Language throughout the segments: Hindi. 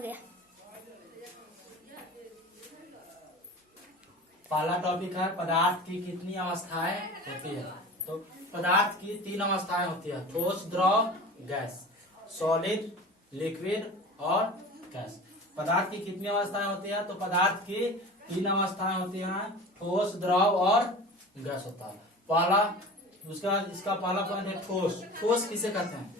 हो गया। पहला टॉपिक है पदार्थ की कितनी अवस्थाएं होती है। तो पदार्थ की 3 अवस्थाएं होती है, ठोस, द्रव, गैस, सॉलिड, लिक्विड और गैस। पदार्थ की कितनी अवस्थाएं होती है? तो पदार्थ की 3 अवस्थाएं होती हैं, ठोस, द्रव और गैस होता है। पहला, उसके बाद इसका पहला पॉइंट है ठोस। ठोस किसे कहते हैं?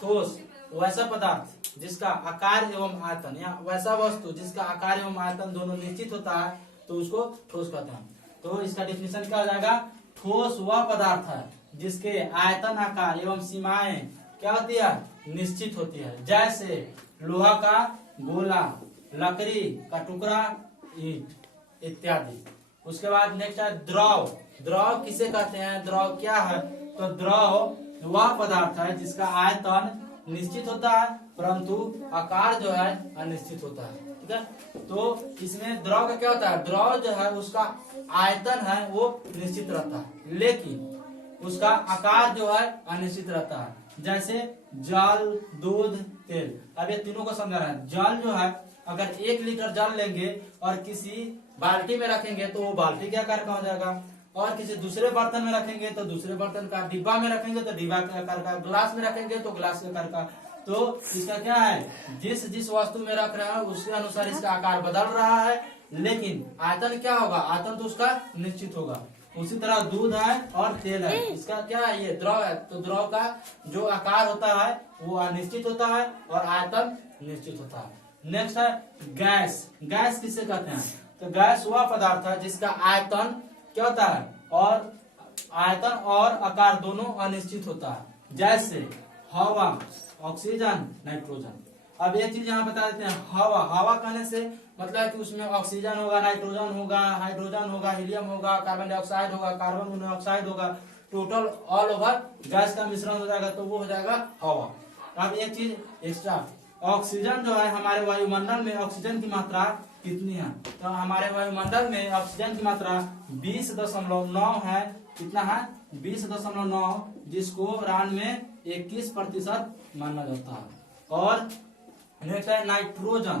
ठोस वैसा पदार्थ जिसका आकार एवं आयतन, या वैसा वस्तु जिसका आकार एवं आयतन दोनों निश्चित होता है, तो उसको ठोस कहते हैं। तो इसका डेफिनेशन क्या हो जाएगा? ठोस वह पदार्थ है जिसके आयतन, आकार एवं सीमाएं क्या होती है? निश्चित होती है। जैसे लोहा का गोला, लकड़ी का टुकड़ा, ईंट इत्यादि। उसके बाद नेक्स्ट है द्रव। द्रव किसे कहते हैं? द्रव क्या है? तो द्रव वह पदार्थ है जिसका आयतन निश्चित होता है परंतु आकार जो है अनिश्चित होता है। ठीक है, तो इसमें द्रव का क्या होता है? द्रव जो है उसका आयतन है वो निश्चित रहता है लेकिन उसका आकार जो है अनिश्चित रहता है। जैसे जल, दूध, तेल। अब ये तीनों को समझा रहा है। जल जो है, अगर 1 लीटर जल लेंगे और किसी बाल्टी में रखेंगे तो वो बाल्टी के आकार का हो जाएगा, और किसी दूसरे बर्तन में रखेंगे तो दूसरे बर्तन का, डिब्बा में रखेंगे तो डिब्बा के आकार का, ग्लास में रखेंगे तो ग्लास के आकार का। तो इसका क्या है? जिस वस्तु में रख रहे हैं उसके अनुसार इसका आकार बदल रहा है, लेकिन आयतन क्या होगा? आयतन तो उसका निश्चित होगा। उसी तरह दूध है और तेल है, इसका क्या है? ये द्रव है, तो द्रव का जो आकार होता है वो अनिश्चित होता है और आयतन निश्चित होता है। नेक्स्ट है गैस। गैस किसे कहते हैं? तो गैस वह पदार्थ है जिसका आयतन क्या होता है? और आयतन और आकार दोनों अनिश्चित होता है। जैसे हवा, ऑक्सीजन, नाइट्रोजन। अब एक चीज यहाँ बता देते हैं, हवा। हवा कहने से मतलब है कि उसमें ऑक्सीजन होगा, नाइट्रोजन होगा, हाइड्रोजन होगा, हीलियम होगा, कार्बन डाइऑक्साइड होगा, कार्बन मोनोऑक्साइड होगा, टोटल ऑल ओवर गैस का मिश्रण हो जाएगा, तो वो हो जाएगा हवा। अब एक चीज एक्स्ट्रा, ऑक्सीजन जो है हमारे वायुमंडल में ऑक्सीजन की मात्रा कितनी है? तो हमारे वायुमंडल में ऑक्सीजन की मात्रा 20.9 है। कितना है? 20.9, जिसको रान में 21% माना जाता है। और नेक्स्ट है नाइट्रोजन।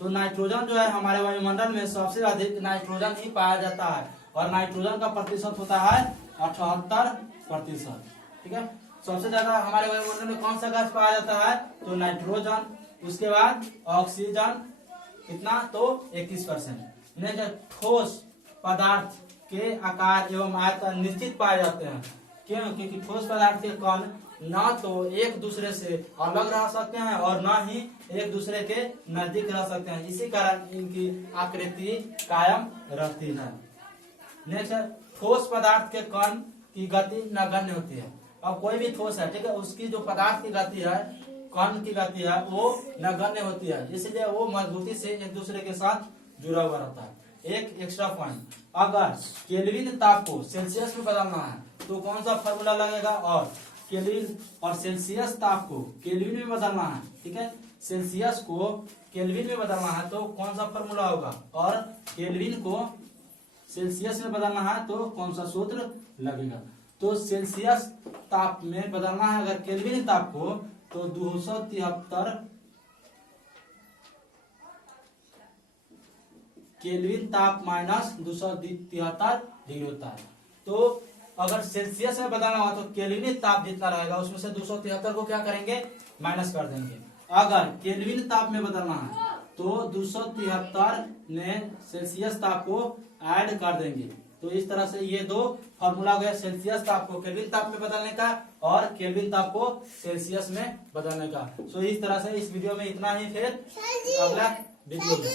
तो नाइट्रोजन जो है हमारे वायुमंडल में सबसे अधिक नाइट्रोजन ही पाया जाता है, और नाइट्रोजन का प्रतिशत होता है 78%। ठीक है, सबसे ज्यादा हमारे वायुमंडल में कौन सा गैस पाया जाता है? तो नाइट्रोजन। उसके बाद ऑक्सीजन कितना? तो 21%। नेक्स्ट, ठोस पदार्थ के आकार एवं आयतन निश्चित पाए जाते हैं। क्यों? क्योंकि ठोस पदार्थ के कण ना तो एक दूसरे से अलग रह सकते हैं और ना ही एक दूसरे के नजदीक रह सकते हैं, इसी कारण इनकी आकृति कायम रहती है। नेक्स्ट है ठोस पदार्थ के कण की गति नगण्य होती है। अब कोई भी ठोस है, ठीक है, उसकी जो पदार्थ की गति है, कण की गति है, वो नगण्य होती है, इसलिए वो मजबूती से एक दूसरे के साथ जुड़ा हुआ रहता है। एक एक्स्ट्रा पॉइंट, अगर केल्विन ताप को सेल्सियस में बदलना है तो कौन सा फॉर्मूला लगेगा? और केल्विन और सेल्सियस ताप को केल्विन में बदलना है, ठीक है, सेल्सियस को केल्विन में बदलना है तो कौन सा फॉर्मूला होगा? और केल्विन को सेल्सियस में बदलना है तो कौन सा सूत्र लगेगा? तो सेल्सियस ताप में बदलना है अगर केल्विन ताप को, तो 273 केल्विन ताप माइनस 273 डिग्री होता है। तो अगर सेल्सियस में बदलना हो तो केल्विन ताप जितना रहेगा उसमें से 273 को क्या करेंगे? माइनस कर देंगे। अगर केल्विन ताप में बदलना है तो 273 में सेल्सियस ताप को ऐड कर देंगे। तो इस तरह से ये दो फॉर्मूला हो गया, सेल्सियस ताप को केल्विन ताप में बदलने का और केल्विन ताप को सेल्सियस में बदलने का। सो इस तरह से इस वीडियो में इतना ही, फिर अगला वीडियो में